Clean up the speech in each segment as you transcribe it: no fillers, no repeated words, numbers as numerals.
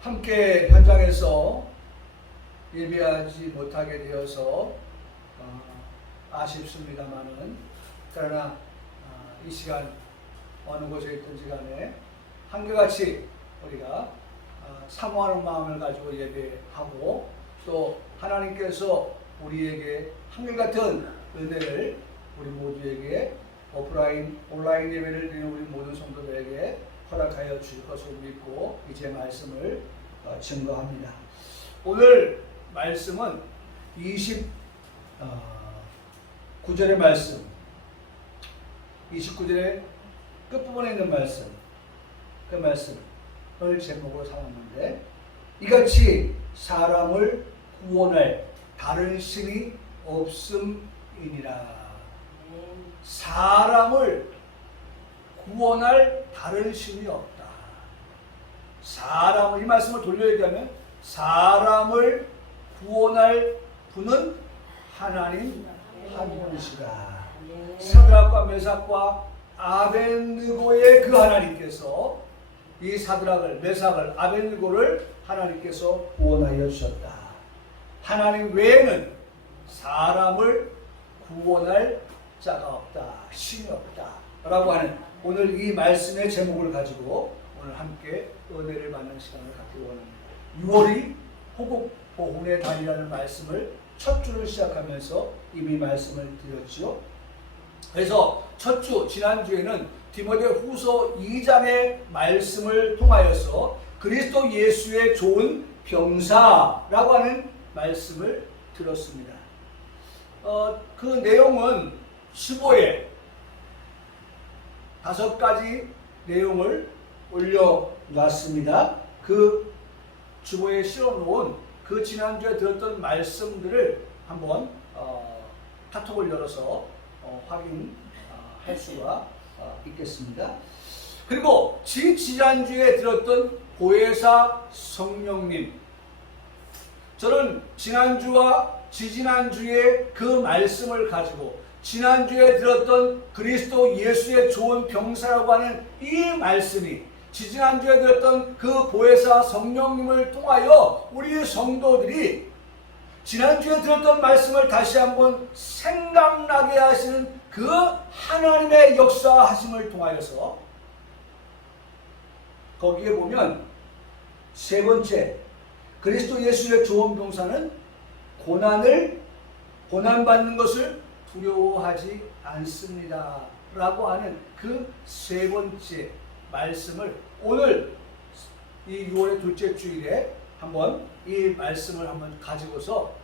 함께 현장에서 예배하지 못하게 되어서 아쉽습니다만은, 그러나 이 시간 어느 곳에 있든지 간에 한결같이 우리가 사모하는 마음을 가지고 예배하고, 또 하나님께서 우리에게 한결같은 은혜를 우리 모두에게 온라인 예배를 드리는 우리 모든 성도들에게 허락하여 주실 것을 믿고 이제 말씀을 증거합니다. 오늘 말씀은 29절의 말씀, 29절의 끝부분에 있는 말씀, 그 말씀을 제목으로 삼았는데, 이같이 사람을 구원할 다른 신이 없음이니라. 사람을 구원할 다른 신이 없다. 이 말씀을 돌려 얘기하면 사람을 구원할 분은 하나님 한 분이시다. 사드락과 메삭과 아벳느고의 그 하나님께서 이 사드락을, 메삭을, 아벳느고를 하나님께서 구원하여 주셨다. 하나님 외에는 사람을 구원할 자가 없다, 신이 없다 라고 하는 오늘 이 말씀의 제목을 가지고 오늘 함께 은혜를 받는 시간을 갖기 원합니다. 6월이 호국 보훈의 달이라는 말씀을 첫 주를 시작하면서 이미 말씀을 드렸죠. 그래서 첫 주, 지난주에는 디모데후서 2장의 말씀을 통하여서 그리스도 예수의 좋은 병사라고 하는 말씀을 들었습니다. 그 내용은 15에 5가지 내용을 올려놨습니다. 그 주보에 실어놓은 그 지난주에 들었던 말씀들을 한번 카톡을 열어서 확인할 수가 있겠습니다. 그리고 지난주에 들었던 보혜사 성령님, 저는 지난주와 지지난주에 그 말씀을 가지고 지난주에 들었던 그리스도 예수의 좋은 병사라고 하는 이 말씀이 지지난주에 들었던 그 보혜사 성령님을 통하여 우리 성도들이 지난주에 들었던 말씀을 다시 한번 생각나게 하시는 그 하나님의 역사하심을 통하여서 거기에 보면 세 번째, 그리스도 예수의 좋은 병사는 고난받는 것을 두려워하지 않습니다 라고 하는 그 세 번째 말씀을 오늘 이 6월의 둘째 주일에 한번 이 말씀을 한번 가지고서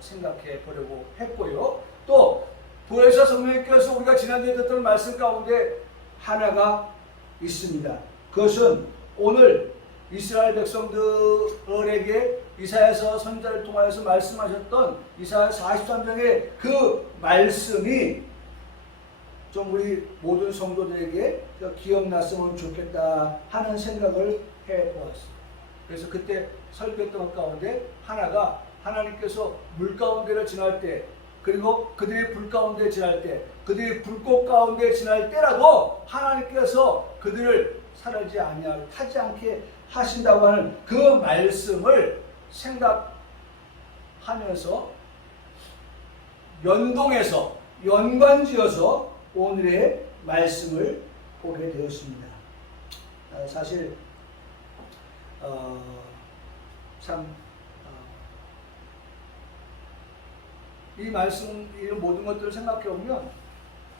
생각해 보려고 했고요. 또 보혜사 성령님께서 우리가 지난주에 듣던 말씀 가운데 하나가 있습니다. 그것은 오늘 이스라엘 백성들에게 이사야서 선지자를 통하여서 말씀하셨던 이사야 43장의 그 말씀이 좀 우리 모든 성도들에게 기억났으면 좋겠다 하는 생각을 해보았습니다. 그래서 그때 설교했던 것 가운데 하나가 하나님께서 물 가운데를 지날 때, 그리고 그들이 불 가운데 지날 때, 그들이 불꽃 가운데 지날 때라도 하나님께서 그들을 사라지지 아니하고 타지 않게 하신다고 하는 그 말씀을 생각하면서 연동해서 연관지어서 오늘의 말씀을 보게 되었습니다. 사실 이 말씀, 이런 모든 것들을 생각해 보면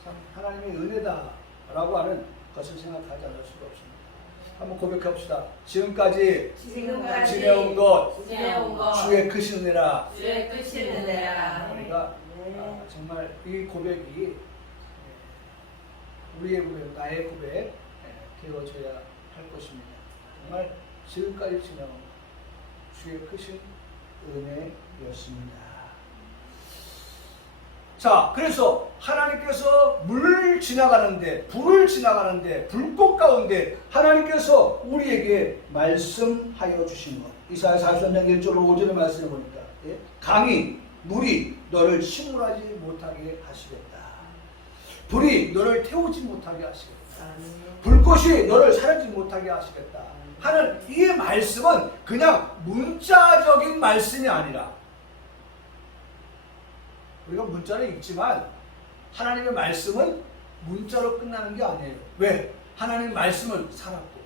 참 하나님의 은혜다라고 하는 것을 생각하지 않을 수가 없습니다. 한번 고백합시다. 지금까지 지내온 것 주의 크신 은혜라. 우리가 정말 이 고백이 우리의 고백, 나의 고백 되어져야 할 것입니다. 정말 지금까지 지내온 주의 크신 은혜였습니다. 자, 그래서 하나님께서 물을 지나가는데, 불을 지나가는데, 불꽃 가운데 하나님께서 우리에게 말씀하여 주신 것. 이사야 43장 1절 5절의 말씀을 보니까 강이, 물이 너를 침몰하지 못하게 하시겠다. 불이 너를 태우지 못하게 하시겠다. 불꽃이 너를 사라지지 못하게 하시겠다. 하는 이 말씀은 그냥 문자적인 말씀이 아니라, 우리가 문자를 읽지만 하나님의 말씀은 문자로 끝나는 게 아니에요. 왜? 하나님 말씀은 살았고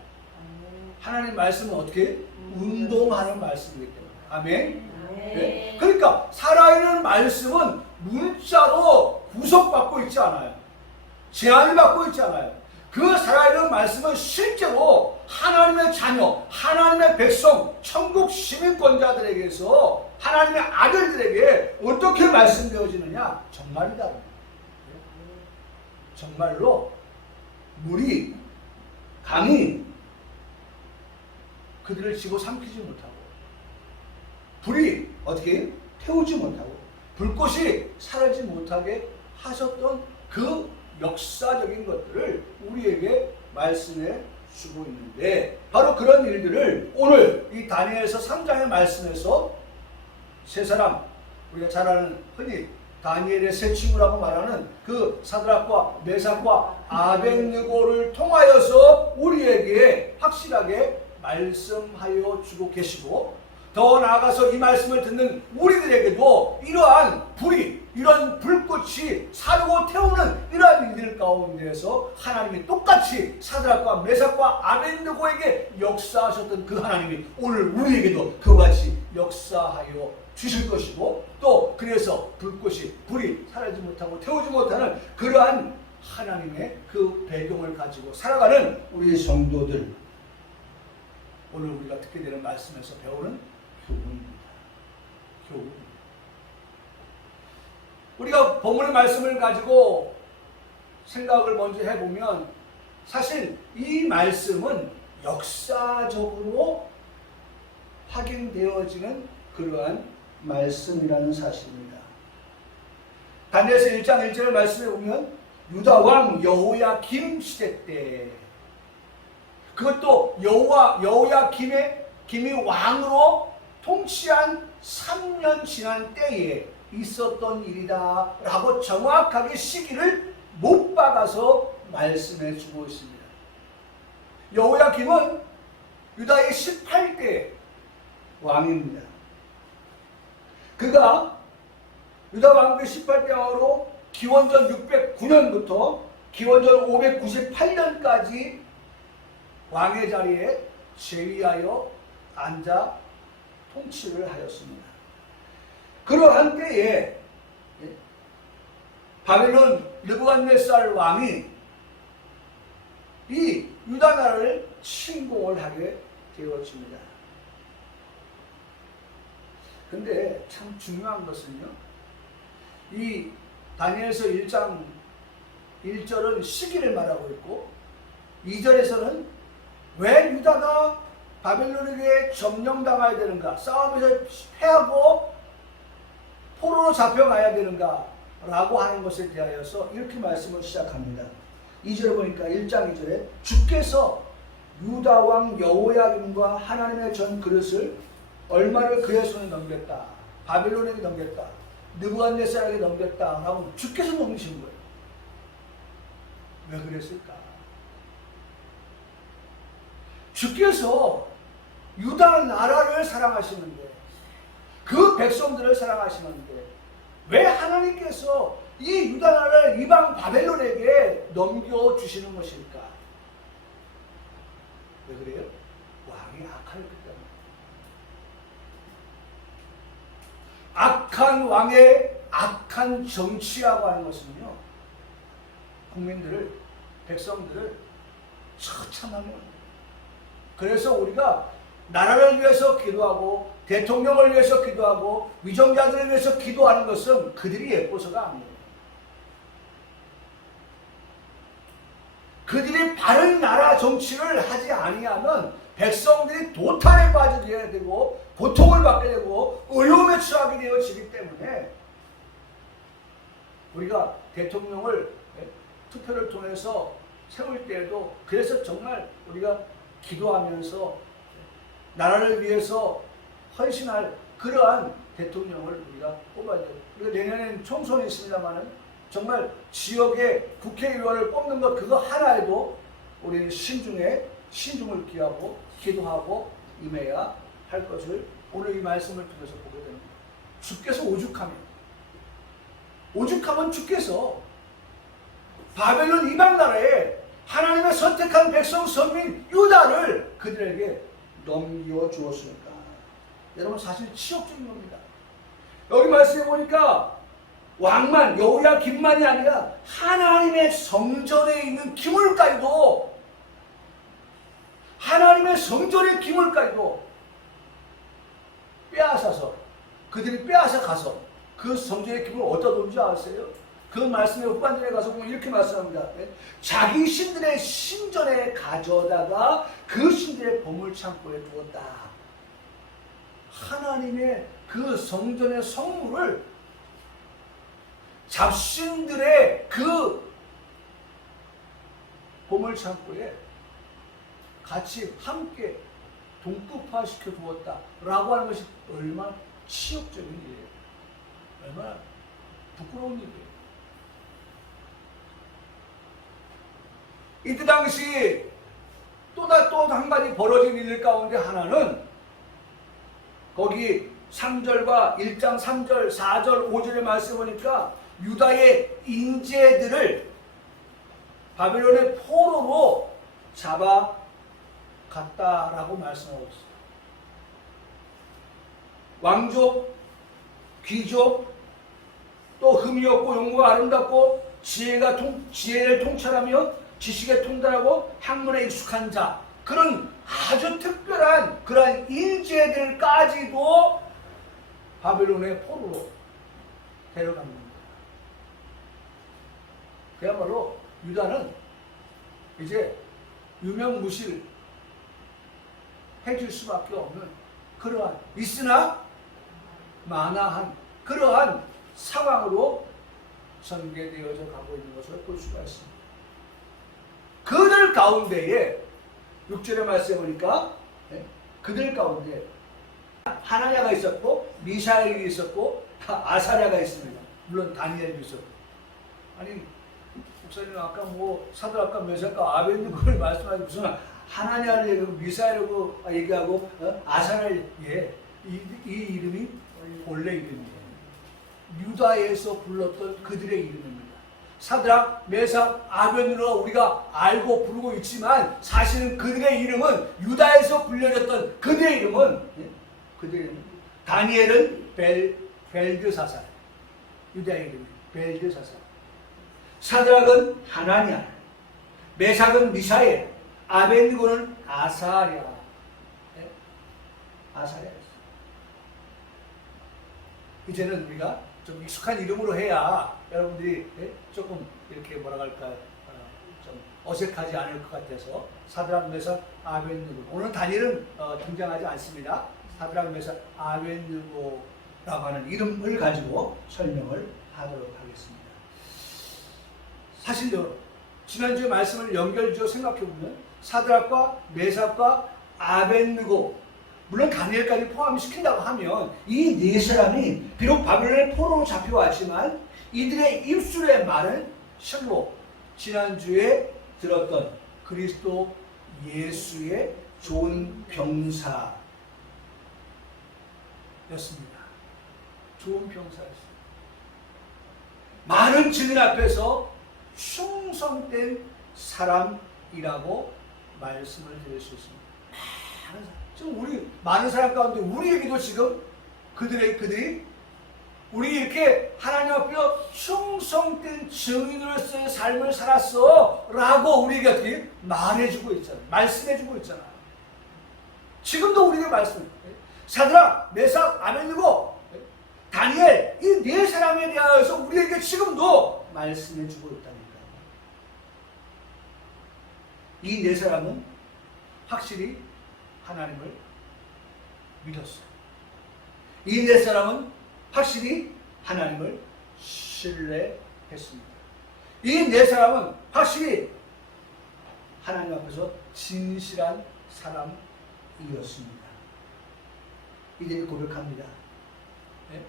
하나님 말씀은 어떻게? 운동하는 말씀이기 때문에. 아멘. 네? 그러니까 살아있는 말씀은 문자로 구속받고 있지 않아요. 제한을 받고 있지 않아요. 그 살아있는 말씀은 실제로 하나님의 자녀, 하나님의 백성, 천국 시민권자들에게서 하나님의 아들들에게 어떻게 말씀되어지느냐? 정말이다. 정말로 물이, 강이 그들을 집어삼키지 못하고, 불이 어떻게 태우지 못하고, 불꽃이 사라지지 못하게 하셨던 그 역사적인 것들을 우리에게 말씀해 주고 있는데, 바로 그런 일들을 오늘 이 다니엘서 3장의 말씀에서 세 사람, 우리가 잘 아는 흔히 다니엘의 세 친구라고 말하는 그 사드락과 메삭과 아벳느고를 통하여서 우리에게 확실하게 말씀하여 주고 계시고, 더 나아가서 이 말씀을 듣는 우리들에게도 이러한 불이, 이런 불꽃이 사르고 태우는 이러한 일들 가운데에서 하나님이 똑같이 사드락과 메삭과 아벳느고에게 역사하셨던 그 하나님이 오늘 우리에게도 그와 같이 역사하여 주실 것이고, 또 그래서 불꽃이, 불이 사라지지 못하고 태우지 못하는 그러한 하나님의 그 배경을 가지고 살아가는 우리 성도들, 오늘 우리가 듣게 되는 말씀에서 배우는 교훈입니다. 교훈. 우리가 본문의 말씀을 가지고 생각을 먼저 해보면, 사실 이 말씀은 역사적으로 확인되어지는 그러한 말씀이라는 사실입니다. 다니엘서 1장 1절 말씀에 보면 유다 왕 여호야김 시대 때, 그것도 여호야김이 왕으로 통치한 3년 지난 때에 있었던 일이다 라고 정확하게 시기를 못 박아서 말씀해 주고 있습니다. 여호야김은 유다의 18대 왕입니다. 그가 유다 왕국의 18대 왕으로 기원전 609년부터 기원전 598년까지 왕의 자리에 재위하여 앉아 통치를 하였습니다. 그러한 때에 바벨론 느부갓네살 왕이 이 유다 나라를 침공을 하게 되었습니다. 근데 참 중요한 것은요, 이 다니엘서 1장 1절은 시기를 말하고 있고, 2절에서는 왜 유다가 바벨론에게 점령당해야 되는가, 싸움에서 패하고 포로로 잡혀가야 되는가 라고 하는 것에 대하여서 이렇게 말씀을 시작합니다. 2절에 보니까 1장 2절에 주께서 유다 왕 여호야김과 하나님의 전 그릇을 얼마를 그의 손에 넘겼다, 바벨론에게 넘겼다, 느부갓네살에게 넘겼다 라고 주께서 넘기신 거예요. 왜 그랬을까? 주께서 유다 나라를 사랑하시는데, 그 백성들을 사랑하시는데 왜 하나님께서 이 유다 나라를 이방 바벨론에게 넘겨주시는 것일까? 왜 그래요? 왕이 악하였기 때문에. 악한 왕의 악한 정치라고 하는 것은요, 국민들을, 백성들을 처참하게 만듭니다. 그래서 우리가 나라를 위해서 기도하고 대통령을 위해서 기도하고 위정자들을 위해서 기도하는 것은 그들이 예뻐서가 아니에요. 그들이 바른 나라 정치를 하지 아니하면 백성들이 도탄에 빠지게 되고 고통을 받게 되고 어려움에 처하게 되어지기 때문에, 우리가 대통령을 투표를 통해서 세울 때에도 그래서 정말 우리가 기도하면서 나라를 위해서 헌신할 그러한 대통령을 우리가 뽑아야 돼요. 우리가 내년에는 총선이 있습니다만은 정말 지역의 국회의원을 뽑는 것 그거 하나에도 우리는 신중에 신중을 기하고 기도하고 임해야 할 것을 오늘 이 말씀을 통해서 보게 됩니다. 주께서 오죽하면 주께서 바벨론 이방 나라에 하나님의 선택한 백성 선민 유다를 그들에게 넘겨주었으니까. 여러분 사실 치욕적인 겁니다. 여기 말씀해 보니까 왕만 여호야김만이 아니라 하나님의 성전에 있는 기물까지도, 하나님의 성전의 기물까지도 빼앗아서, 그들이 빼앗아 가서 그 성전의 기물을 어디다 놓은지 아세요? 그 말씀의 후반전에 가서 보면 이렇게 말씀합니다. 자기 신들의 신전에 가져다가 그 신들의 보물창고에 두었다. 하나님의 그 성전의 성물을 잡신들의 그 보물창고에 같이 함께 동급화시켜 두었다라고 하는 것이 얼마나 치욕적인 일이에요. 얼마나 부끄러운 일이에요. 이때 당시 또 한 가지 벌어진 일 가운데 하나는 거기 3절과 1장 3절, 4절, 5절의 말씀 보니까 유다의 인재들을 바벨론의 포로로 잡아갔다라고 말씀하고 있습니다. 왕족, 귀족, 또 흠이 없고 용모가 아름답고 지혜를 통찰하며 지식에 통달하고 학문에 익숙한 자, 그런 아주 특별한 그러한 인재들까지도 바벨론의 포로로 데려간 겁니다. 그야말로 유다는 이제 유명무실 해줄 수밖에 없는 그러한, 있으나 만화한 그러한 상황으로 전개되어져 가고 있는 것을 볼 수가 있습니다. 그들 가운데에 6절의 말씀에 보니까 그들 가운데 하나냐가 있었고 미샤엘이 있었고 아사랴가 있습니다. 물론 다니엘도 있었고. 아니 목사님 아까 사드락과 메삭과 아벳느고를 말씀하시고 무슨 하나냐를 얘기하고 미사엘하고 얘기하고 아사랴를 이 이름이 본래 이름이에요. 유다에서 불렀던 그들의 이름입니다. 사드락, 메삭, 아벳느고로 우리가 알고 부르고 있지만 사실은 그들의 이름은 유다에서 불려졌던 그들의 이름은 다니엘은 벨드사살, 유다의 이름이 벨드사살. 사드락은 하나냐, 메삭은 미사엘, 아벳느고는 아사랴. 아사랴였어요. 이제는 우리가 좀 익숙한 이름으로 해야 여러분들이 조금 이렇게 뭐라 할까 좀 어색하지 않을 것 같아서 사드락, 메삭, 아벳느고. 오늘 다니엘은 등장하지 않습니다. 사드락, 메삭, 아벳느고라고 하는 이름을 가지고 설명을 하도록 하겠습니다. 사실요, 지난주에 말씀을 연결지어 생각해보면 사드락과 메삭과 아벳느고, 물론 다니엘까지 포함시킨다고 하면 이 네 사람이 비록 바벨론의 포로로 잡혀왔지만 이들의 입술의 말은 실로 지난주에 들었던 그리스도 예수의 좋은 병사였습니다. 좋은 병사였습니다. 많은 증인 앞에서 충성된 사람이라고 말씀을 드릴 수 있습니다. 지금 우리 많은 사람 가운데 우리에게도 지금 그들이 우리 이렇게 하나님 앞에 충성된 증인으로서의 삶을 살았어 라고 우리에게 어떻게 말해주고 있잖아요. 말씀해주고 있잖아요. 지금도 우리에게 말씀, 사드락, 메삭, 아벳느고, 다니엘, 이 네 사람에 대하여서 우리에게 지금도 말씀해주고 있다니까. 이 네 사람은 확실히 하나님을 믿었어요. 이 네 사람은 확실히 하나님을 신뢰했습니다. 이 네 사람은 확실히 하나님 앞에서 진실한 사람이었습니다. 이들이 고백합니다. 네?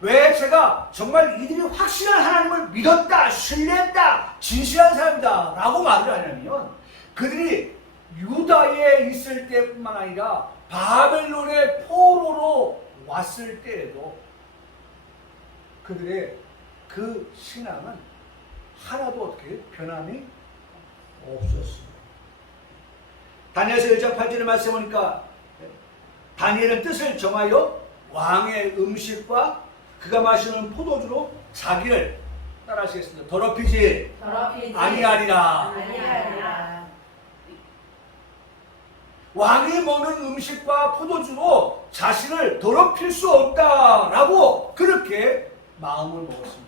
왜 제가 정말 이들이 확실한 하나님을 믿었다, 신뢰했다, 진실한 사람이다 라고 말을 하냐면 그들이 유다에 있을 때뿐만 아니라 바벨론의 포로로 왔을 때에도 그들의 그 신앙은 하나도 어떻게 변함이 없었습니다. 다니엘서 1장 8절의 말씀 보니까 다니엘은 뜻을 정하여 왕의 음식과 그가 마시는 포도주로 자기를 따라하시겠습니다. 더럽히지 아니하리라. 왕이 먹는 음식과 포도주로 자신을 더럽힐 수 없다라고 그렇게 마음을 먹었습니다.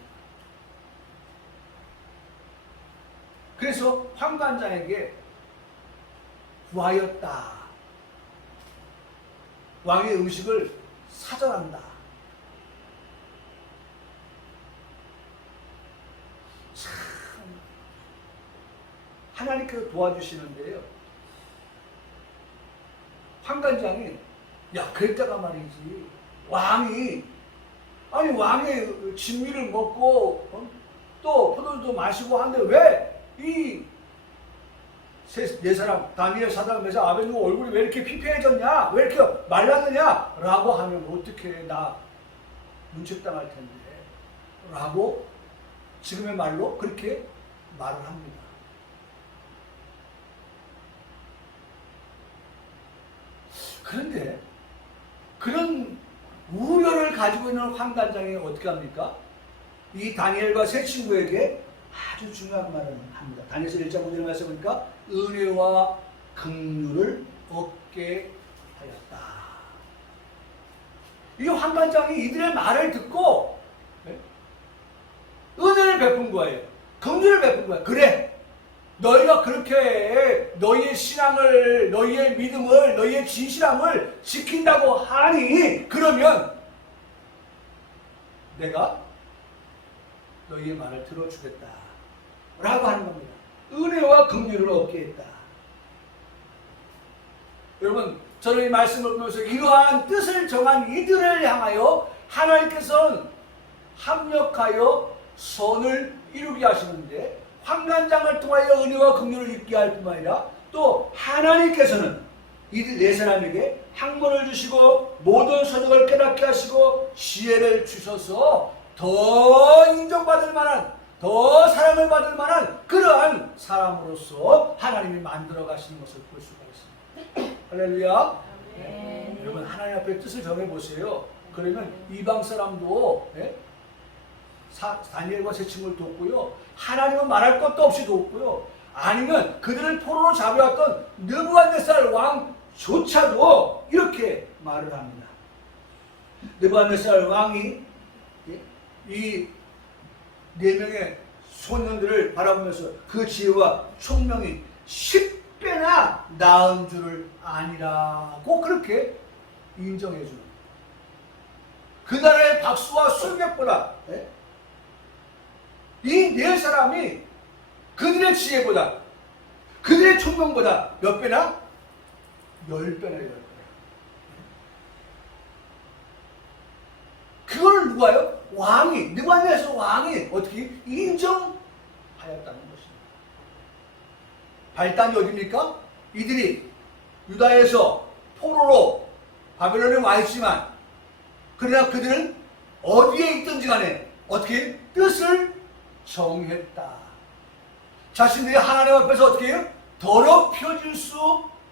그래서 환관장에게 구하였다. 왕의 음식을 사절한다. 참 하나님께서 도와주시는데요. 환관장이 그랬다가 말이지 왕이 왕의 진미를 먹고 또 포도주도 마시고 하는데 왜 이 네 사람 다니엘, 사드락, 메삭, 아벳느고 얼굴이 왜 이렇게 피폐해졌냐? 왜 이렇게 말랐느냐? 라고 하면 어떻게 나 문책당할 텐데 라고 지금의 말로 그렇게 말을 합니다. 그런데 그런 우려를 가지고 있는 환관장이 어떻게 합니까? 이 다니엘과 세 친구에게 아주 중요한 말을 합니다. 다니엘서 1장 5절에 말씀 보니까 은혜와 긍휼을 얻게 하였다. 이 환관장이 이들의 말을 듣고 은혜를 베푼 거예요. 긍휼을 베푼 거예요. 그래, 너희가 그렇게 너희의 신앙을, 너희의 믿음을, 너희의 진실함을 지킨다고 하니 그러면 내가 너희의 말을 들어주겠다 라고 하는 겁니다. 은혜와 긍휼을 얻게 했다. 여러분, 저는 이 말씀을 보면서 이러한 뜻을 정한 이들을 향하여 하나님께서는 합력하여 선을 이루게 하시는데 환관장을 통하여 은혜와 긍휼을 입게 할 뿐만 아니라 또 하나님께서는 이들 네 사람에게 학문을 주시고 모든 서적을 깨닫게 하시고 지혜를 주셔서 더 인정받을 만한, 더 사랑을 받을 만한 그러한 사람으로서 하나님이 만들어 가시는 것을 볼 수가 있습니다. 할렐루야. 네. 여러분, 하나님 앞에 뜻을 정해보세요. 그러면 이방 사람도 다니엘과 세 친구를 돕고요, 하나님은 말할 것도 없이 돕고요, 아니면 그들을 포로로 잡아왔던 느부갓네살 왕조차도 이렇게 말을 합니다. 느부갓네살 왕이 이 네 명의 소년들을 바라보면서 그 지혜와 총명이 10배나 나은 줄을 아니라고 그렇게 인정해 주는, 그 나라의 박수와 술객보다 이 네 사람이 그들의 지혜보다, 그들의 총명보다 몇 배나? 10배나. 그걸 누가요? 왕이, 느부갓네살 왕이 어떻게 인정하였다는 것입니다. 발단이 어디입니까? 이들이 유다에서 포로로 바벨론에 와 있지만 그러나 그들은 어디에 있든지 간에 어떻게 뜻을 정했다. 자신들이 하나님 앞에서 어떻게 해요? 더럽혀질 수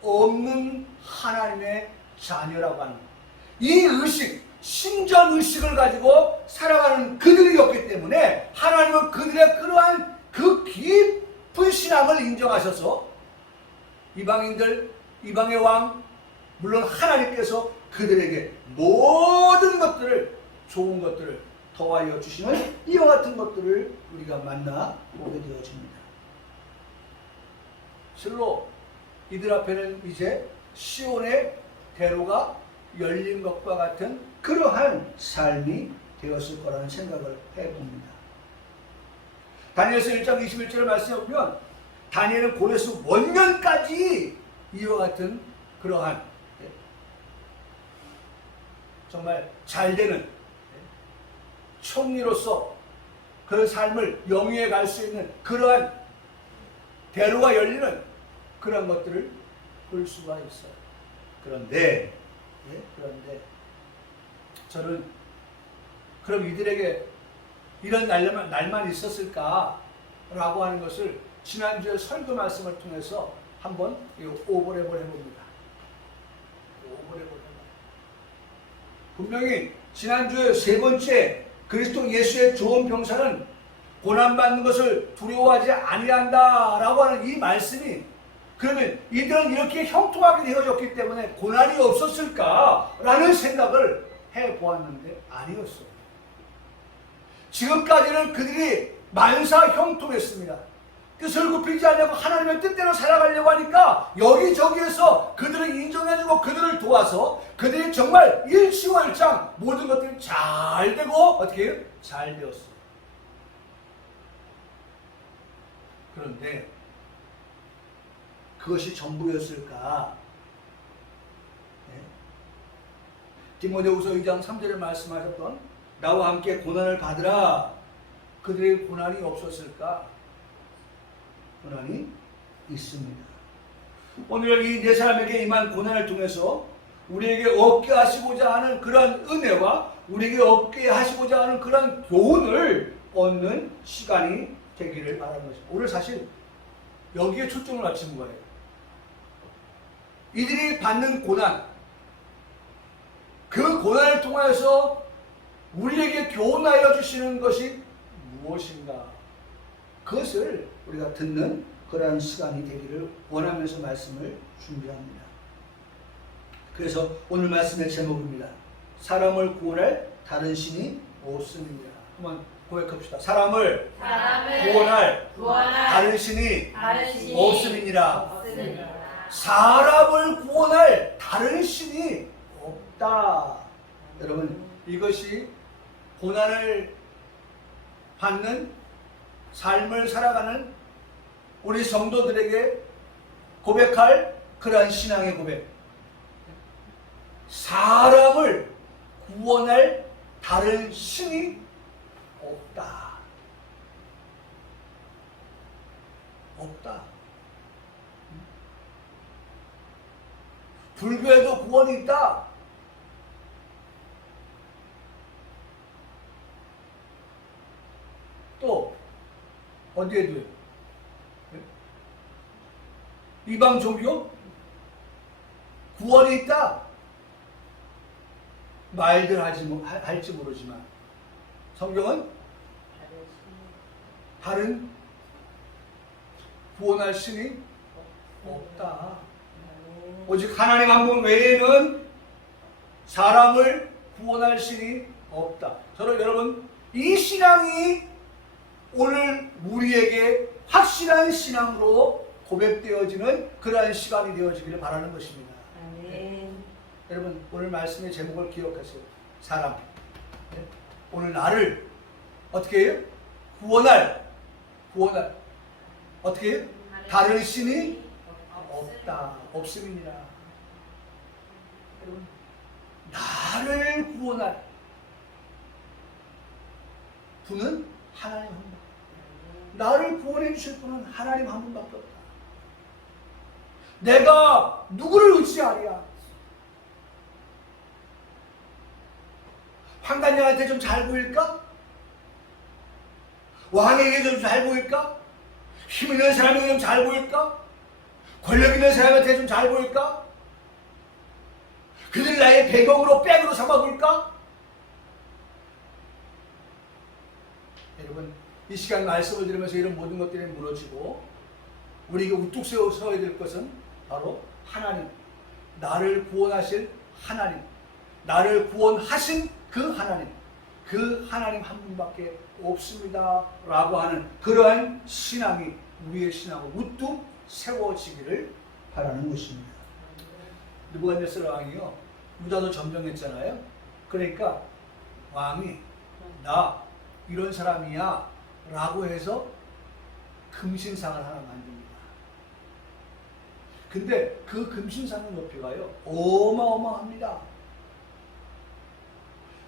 없는 하나님의 자녀라고 하는 이 의식, 신전의식을 가지고 살아가는 그들이었기 때문에 하나님은 그들의 그러한 그 깊은 신앙을 인정하셔서 이방인들, 이방의 왕, 물론 하나님께서 그들에게 모든 것들을, 좋은 것들을 더하여 주시는 이와 같은 것들을 우리가 만나 보게 되어집니다. 실로 이들 앞에는 이제 시온의 대로가 열린 것과 같은 그러한 삶이 되었을 거라는 생각을 해봅니다. 다니엘서 1장 21절의 말씀에 보면 다니엘은 고레스 원년까지 이와 같은 그러한 정말 잘되는 총리로서 그런 삶을 영위해 갈 수 있는 그러한 대로가 열리는 그런 것들을 볼 수가 있어요. 그런데 저는 그럼 이들에게 이런 날만 있었을까라고 하는 것을 지난주에 설교 말씀을 통해서 한번 오버랩을 해봅니다. 분명히 지난주에 세 번째 그리스도 예수의 좋은 병사는 고난받는 것을 두려워하지 아니한다라고 하는 이 말씀이, 그러면 이들은 이렇게 형통하게 되어졌기 때문에 고난이 없었을까라는 생각을 해보았는데 아니었어요. 지금까지는 그들이 만사 형통했습니다. 뜻을 굽히지 않냐고 하나님의 뜻대로 살아가려고 하니까 여기저기에서 그들을 인정해주고 그들을 도와서 그들이 정말 일취월장 모든 것들이 잘 되고 어떻게 해요? 잘 되었어요. 그런데 그것이 전부였을까? 네? 디모데후서 2장 3절에 말씀하셨던 나와 함께 고난을 받으라. 그들의 고난이 없었을까? 고난이 있습니다. 오늘 이 네 사람에게 임한 고난을 통해서 우리에게 얻게 하시고자 하는 그런 은혜와 우리에게 얻게 하시고자 하는 그런 교훈을 얻는 시간이 되기를 바라는 것입니다. 오늘 사실 여기에 초점을 맞춘 거예요. 이들이 받는 고난, 그 고난을 통해서 우리에게 교훈하여 주시는 것이 무엇인가? 그것을 우리가 듣는 그러한 시간이 되기를 원하면서 말씀을 준비합니다. 그래서 오늘 말씀의 제목입니다. 사람을 구원할 다른 신이 없습니다. 한번 고백합시다. 사람을 구원할 다른 신이 없음이니라. 사람을 구원할 다른 신이 없다. 여러분, 이것이 고난을 받는 삶을 살아가는 우리 성도들에게 고백할 그러한 신앙의 고백. 사람을 구원할 다른 신이 없다. 없다. 불교에도 구원이 있다. 또 어디에도요? 이방 종교 구원이 있다. 말들 할지 모르지만 성경은 다른 구원할 신이 없다. 오직 하나님 한 분 외에는 사람을 구원할 신이 없다. 저는 여러분, 이 신앙이 오늘 우리에게 확실한 신앙으로 고백되어지는 그러한 시간이 되어지기를 바라는 것입니다. 네. 여러분, 오늘 말씀의 제목을 기억하세요. 사람. 네. 오늘 나를 어떻게 해요? 구원할 어떻게 해요? 다른 신이 없다. 없음이니라. 여러분, 나를 구원할 분은 하나님 한 분. 나를 구원해 주실 분은 하나님 한 분밖에 없다. 내가 누구를 의지하랴? 황관영한테 좀 잘 보일까? 왕에게 좀 잘 보일까? 힘 있는 사람에게 좀 잘 보일까? 권력 있는 사람한테 좀 잘 보일까? 그들 나의 배경으로 백으로 삼아볼까? 여러분, 이 시간 말씀을 들으면서 이런 모든 것들이 무너지고 우리가 우뚝 서야 될 것은 바로 하나님, 나를 구원하실 하나님, 나를 구원하신 그 하나님 한 분밖에 없습니다 라고 하는 그러한 신앙이 우리의 신앙으로 우뚝 세워지기를 바라는 것입니다. 느부갓네살 왕이요, 유다도 점령했잖아요. 그러니까 왕이 나 이런 사람이야 라고 해서 금신상을 하나 만듭니다. 근데 그 금신상의 높이가요 어마어마합니다.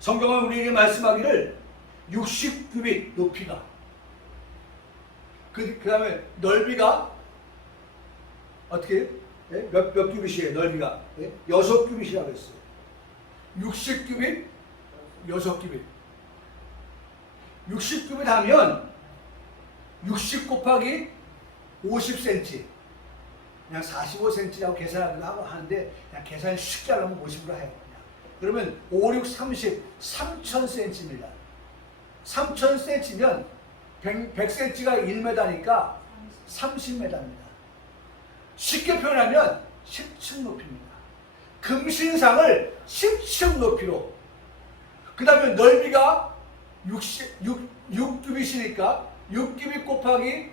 성경은 우리에게 말씀하기를 60규빗 높이가, 그 다음에 넓이가 어떻게 해요? 예? 몇 규빗이에요, 넓이가? 예? 6규빗이라고 했어요. 60규빗, 6규빗. 60규빗 하면 60 곱하기 50cm. 그냥 45cm라고 계산하기도 하고 하는데, 그냥 계산 쉽게 하려면 50으로 해요. 그냥. 그러면 5, 6, 30, 3000cm입니다. 3000cm면 100cm가 1m니까 30m입니다. 쉽게 표현하면 10층 높이입니다. 금신상을 10층 높이로. 그 다음에 넓이가 6규빗이니까 6규빗 곱하기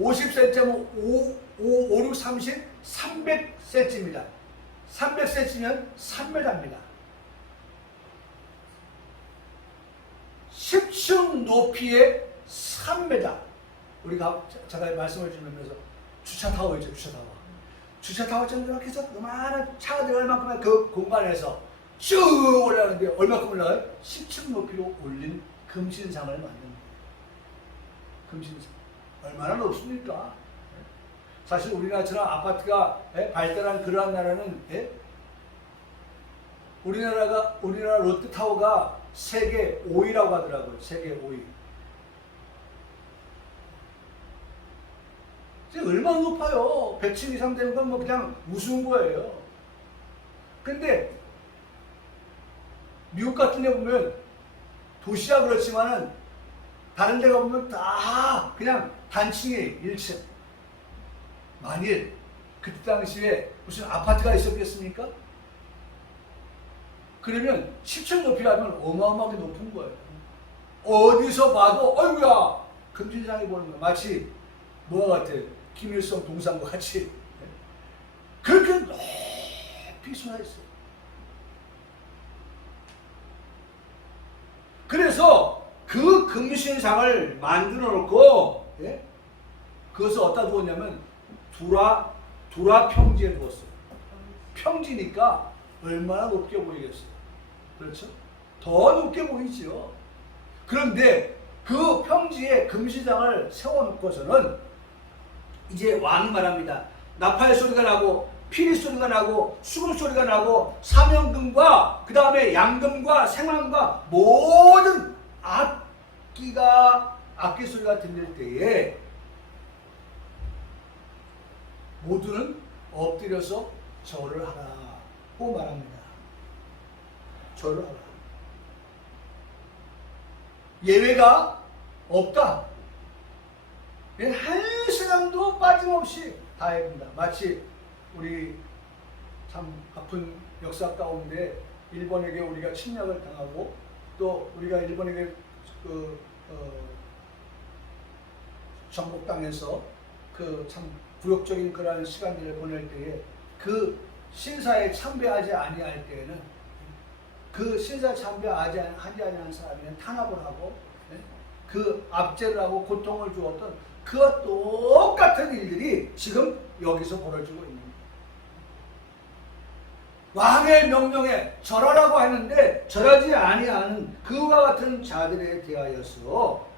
50cm면 5, 6, 30, 300cm입니다. 300cm면 3m입니다. 10층 높이의 3m. 우리가 잠깐 말씀을 주면서 주차타워 있죠, 주차타워. 주차타워처럼 이렇게 해서 요만한 차가 들어갈 만큼의 그 공간에서 쭉 올라가는데 얼마큼 올라가요? 10층 높이로 올린 금신상을 만듭니다. 금신상. 얼마나 높습니까? 사실 우리나라처럼 아파트가 발달한 그러한 나라는 우리나라 롯데타워가 세계 5위라고 하더라고요. 세계 5위. 얼마나 높아요. 100층 이상 되는 건 뭐 그냥 우스운 거예요. 근데 미국 같은 데 보면 도시야 그렇지만은 다른 데가 보면 다 그냥 단층에 1층. 만일 그때 당시에 무슨 아파트가 있었겠습니까? 그러면 10층 높이라면 어마어마하게 높은 거예요. 어디서 봐도 어이구야 금신상이 보는 거야. 마치 뭐와 같아? 김일성 동상과 같이 그렇게 높이 솟아 있어요. 그래서 그 금신상을 만들어 놓고 그것을 어디다 두었냐면 두라 평지에 두었어요. 평지니까 얼마나 높게 보이겠어요. 그렇죠? 더 높게 보이죠. 그런데 그 평지에 금신상을 세워놓고서는 이제 왕이 말합니다. 나팔 소리가 나고 피리 소리가 나고 수금 소리가 나고 사명금과 그 다음에 양금과 생황과 모든 악기 소리가 들릴 때에 모두는 엎드려서 절을 하라고 말합니다. 절을 하라. 예외가 없다. 한 사람도 빠짐없이 다 해야 된다. 마치 우리 참 아픈 역사 가운데 일본에게 우리가 침략을 당하고 또 우리가 일본에게 정복당해서 그 참 굴욕적인 그러한 시간들을 보낼 때에 그 신사에 참배하지 아니할 때에는 그 신사 참배하지 아니하는 사람에는 탄압을 하고 그 압제를 하고 고통을 주었던 그와 똑같은 일들이 지금 여기서 벌어지고 있는 거예요. 왕의 명령에 절하라고 하는데 절하지 아니하는 그와 같은 자들에 대하여서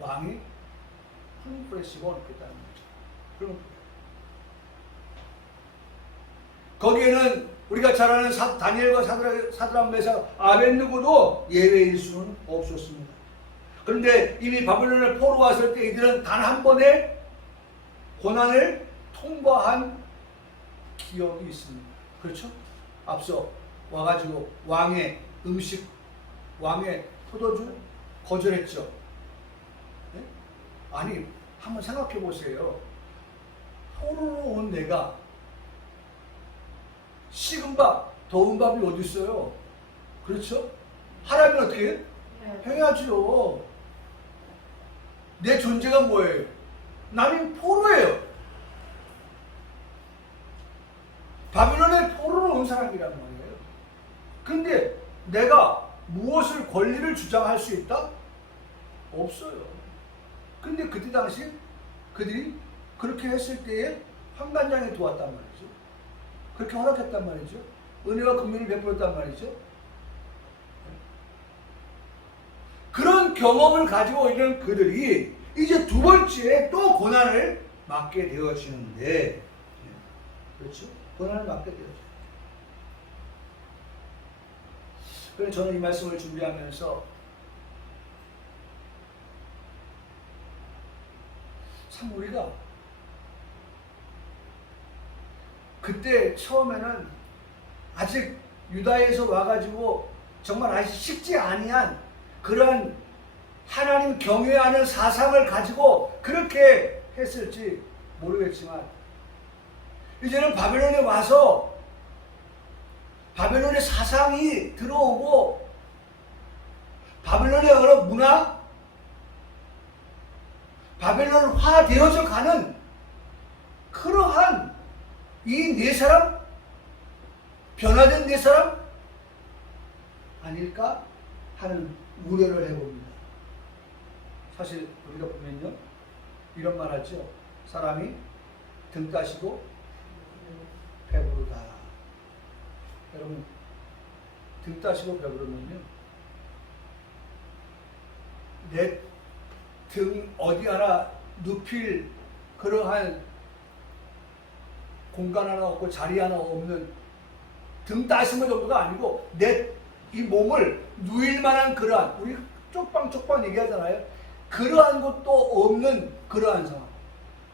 왕이 흥분해지고 있다는 거죠. 거기에는 우리가 잘 아는 다니엘과 사드락 메삭 아벳느고도 예외일 수는 없었습니다. 그런데 이미 바벨론을 포로 왔을 때 이들은 단 한 번의 고난을 통과한 기억이 있습니다. 그렇죠? 앞서 와가지고 왕의 음식, 왕의 포도주 거절했죠. 네? 아니, 한번 생각해 보세요. 포로로 온 내가 식은 밥, 더운 밥이 어디 있어요? 그렇죠? 하라면 어떻게 해? 해야죠. 내 존재가 뭐예요? 나는 포로예요. 바빌론의 포로로 온 사람이란 말이에요. 근데 내가 무엇을 권리를 주장할 수 있다? 없어요. 근데 그때 당시 그들이 그렇게 했을 때에 환관장에 도왔단 말이죠. 그렇게 허락했단 말이죠. 은혜와 긍휼을 베풀었단 말이죠. 그런 경험을 가지고 있는 그들이 이제 두 번째 또 고난을 맞게 되어지는데 그렇죠? 고난을 받게 되죠. 그래서 저는 이 말씀을 준비하면서 참 우리가 그때 처음에는 아직 유다에서 와가지고 정말 아직 쉽지 아니한 그런 하나님 경외하는 사상을 가지고 그렇게 했을지 모르겠지만 이제는 바벨론에 와서 바벨론의 사상이 들어오고 바벨론의 여러 문화, 바벨론화 되어져 가는 그러한 이 네 사람, 변화된 네 사람 아닐까 하는 우려를 해봅니다. 사실 우리가 보면요 이런 말 하죠. 사람이 등 따시고 배부르다. 여러분 등 따시고 배부르면요 내 등 어디 하나 눕힐 그러한 공간 하나 없고 자리 하나 없는 등 따시는 정도가 아니고 내 이 몸을 누일 만한 그러한 우리 쪽방쪽방 얘기하잖아요. 그러한 것도 없는 그러한 상황.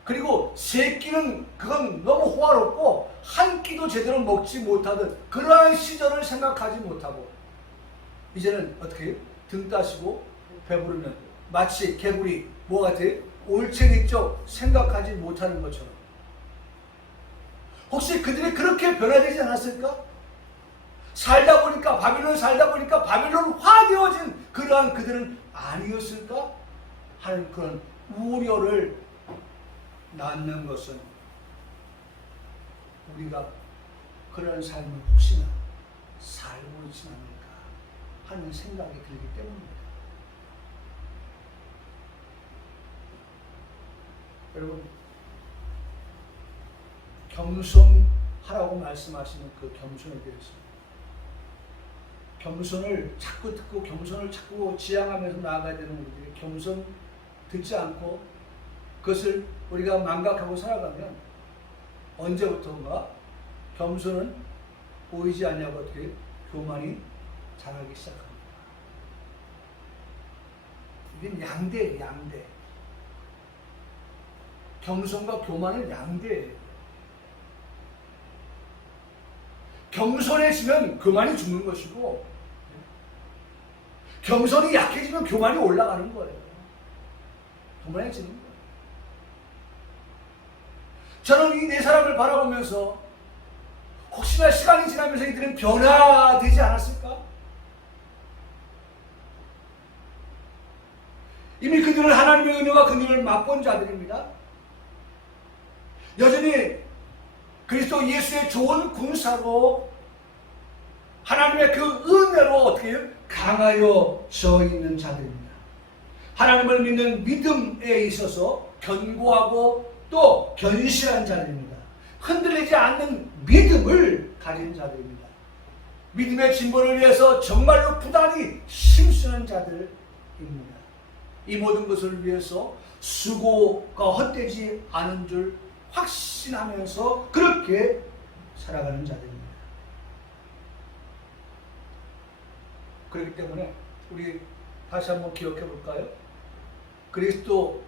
그리고 세 끼는 그건 너무 호화롭고 한 끼도 제대로 먹지 못하던 그러한 시절을 생각하지 못하고 이제는 어떻게 해요? 등 따시고 배부르면 마치 개구리 뭐 같아요? 올챙이 쪽 생각하지 못하는 것처럼 혹시 그들이 그렇게 변화되지 않았을까? 살다 보니까 바빌론 살다 보니까 바빌론화되어진 그러한 그들은 아니었을까? 하는 그런 우려를 낳는 것은 우리가 그런 삶을 혹시나 살고 있지 않을까 하는 생각이 들기 때문입니다. 여러분 겸손하라고 말씀하시는 그 겸손에 대해서 겸손을 자꾸 듣고 겸손을 자꾸 지향하면서 나아가야 되는 우리들이 겸손 듣지 않고 그것을 우리가 망각하고 살아가면 언제부터인가 겸손은 보이지 않냐고 어떻게 교만이 자라기 시작합니다. 이건 양대예요. 양대. 겸손과 교만은 양대예요. 겸손해지면 교만이 죽는 것이고 겸손이 약해지면 교만이 올라가는 거예요. 교만해지는 거예요. 저는 이 네 사람을 바라보면서 혹시나 시간이 지나면서 이들은 변화되지 않았을까? 이미 그들은 하나님의 은혜와 긍휼을 맛본 자들입니다. 여전히 그리스도 예수의 좋은 군사로 하나님의 그 은혜로 어떻게 해요? 강하여져 있는 자들입니다. 하나님을 믿는 믿음에 있어서 견고하고 또 견실한 자들입니다. 흔들리지 않는 믿음을 가진 자들입니다. 믿음의 진보를 위해서 정말로 부단히 힘쓰는 자들입니다. 이 모든 것을 위해서 수고가 헛되지 않은 줄 확신하면서 그렇게 살아가는 자들입니다. 그렇기 때문에 우리 다시 한번 기억해 볼까요? 그리스도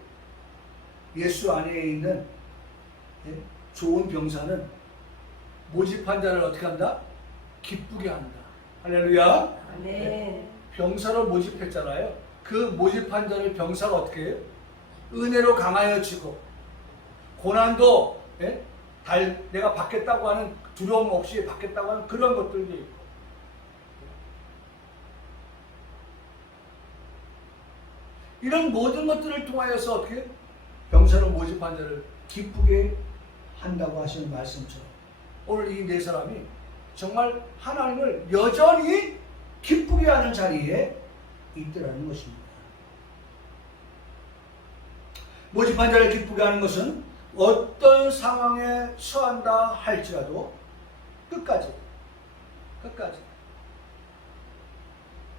예수 안에 있는 좋은 병사는 모집한 자를 어떻게 한다? 기쁘게 한다. 할렐루야. 네. 병사로 모집했잖아요. 그 모집한 자를 병사가 어떻게 해요? 은혜로 강하여지고 고난도 내가 받겠다고 하는 두려움 없이 받겠다고 하는 그런 것들도 있고 이런 모든 것들을 통하여서 어떻게 병사로 모집한 자를 기쁘게 한다고 하시는 말씀처럼 오늘 이 네 사람이 정말 하나님을 여전히 기쁘게 하는 자리에 있더라는 것입니다. 모집한 자를 기쁘게 하는 것은 어떤 상황에 처한다 할지라도 끝까지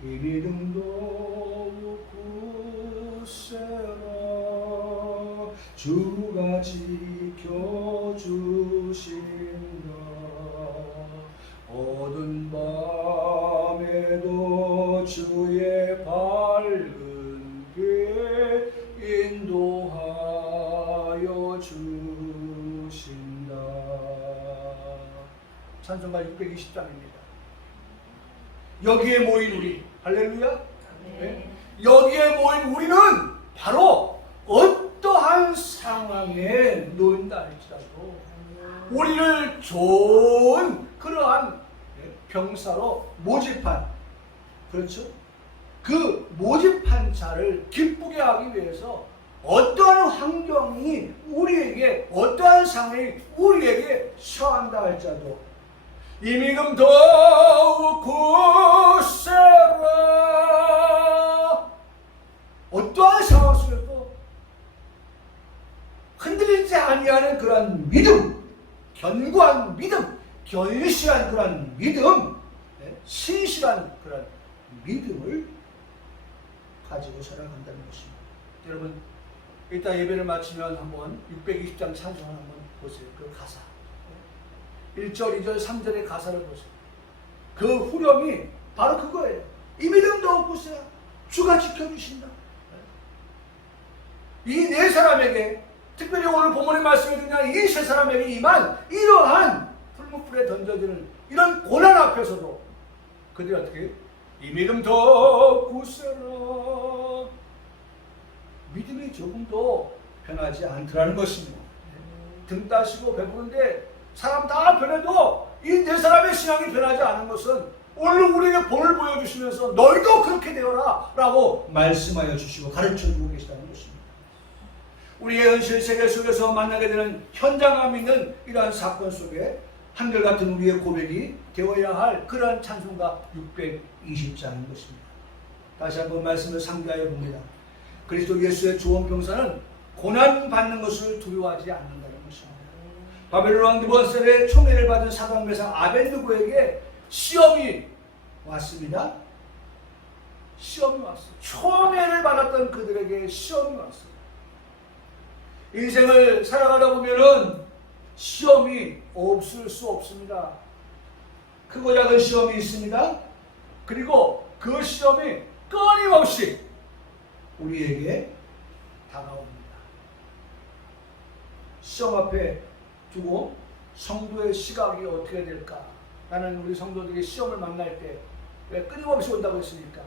이 믿음도 굳세라 주가 지켜주신 찬송가 620장입니다. 여기에 모인 우리, 할렐루야. 네. 여기에 모인 우리는 바로 어떠한 상황에 놓인다 할지라도 우리를 좋은 그러한 병사로 모집한, 그렇죠? 그 모집한 자를 기쁘게 하기 위해서 어떠한 환경이 우리에게, 어떠한 상황이 우리에게 처한다 할지라도 이미금 더욱 굳세라. 어떠한 상황 속에서도 흔들리지 아니하는 그런 믿음, 견고한 믿음, 견실한 그런 믿음, 신실한 그런 믿음을 가지고 살아간다는 것입니다. 여러분, 이따 예배를 마치면 한번 620장 찬송을 한번 보세요. 그 가사 1절, 2절, 3절의 가사를 보세요. 그 후렴이 바로 그거예요. 이 믿음도 없으세요. 주가 지켜주신다. 이 네 사람에게, 특별히 오늘 본문의 말씀을 듣는 이 세 사람에게 임한 이러한 풀무불에 던져지는 이런 고난 앞에서도 그들이 어떻게 이 믿음도 굳세라. 믿음이 조금도 변하지 않더라는 것입니다. 등 따시고 배부른데 사람 다 변해도 이 네 사람의 신앙이 변하지 않은 것은 오늘 우리에게 본을 보여주시면서 너희도 그렇게 되어라 라고 말씀하여 주시고 가르쳐주고 계시다는 것입니다. 우리의 현실 세계 속에서 만나게 되는 현장감 있는 이러한 사건 속에 한결같은 우리의 고백이 되어야 할 그러한 찬송가 620장인 것입니다. 다시 한번 말씀을 상기하여 봅니다. 그리스도 예수의 조언병사는 고난받는 것을 두려워하지 않는다는 것입니다. 바벨론 왕 느부갓네살의 총애를 받은 사방매상 아벤느고에게 시험이 왔습니다. 시험이 왔어요. 총애를 받았던 그들에게 시험이 왔어요. 인생을 살아가다 보면은 시험이 없을 수 없습니다. 크고 작은 시험이 있습니다. 그리고 그 시험이 끊임없이 우리에게 다가옵니다. 시험 앞에 두고 성도의 시각이 어떻게 될까? 나는 우리 성도들이 시험을 만날 때 왜 끊임없이 온다고 했습니까?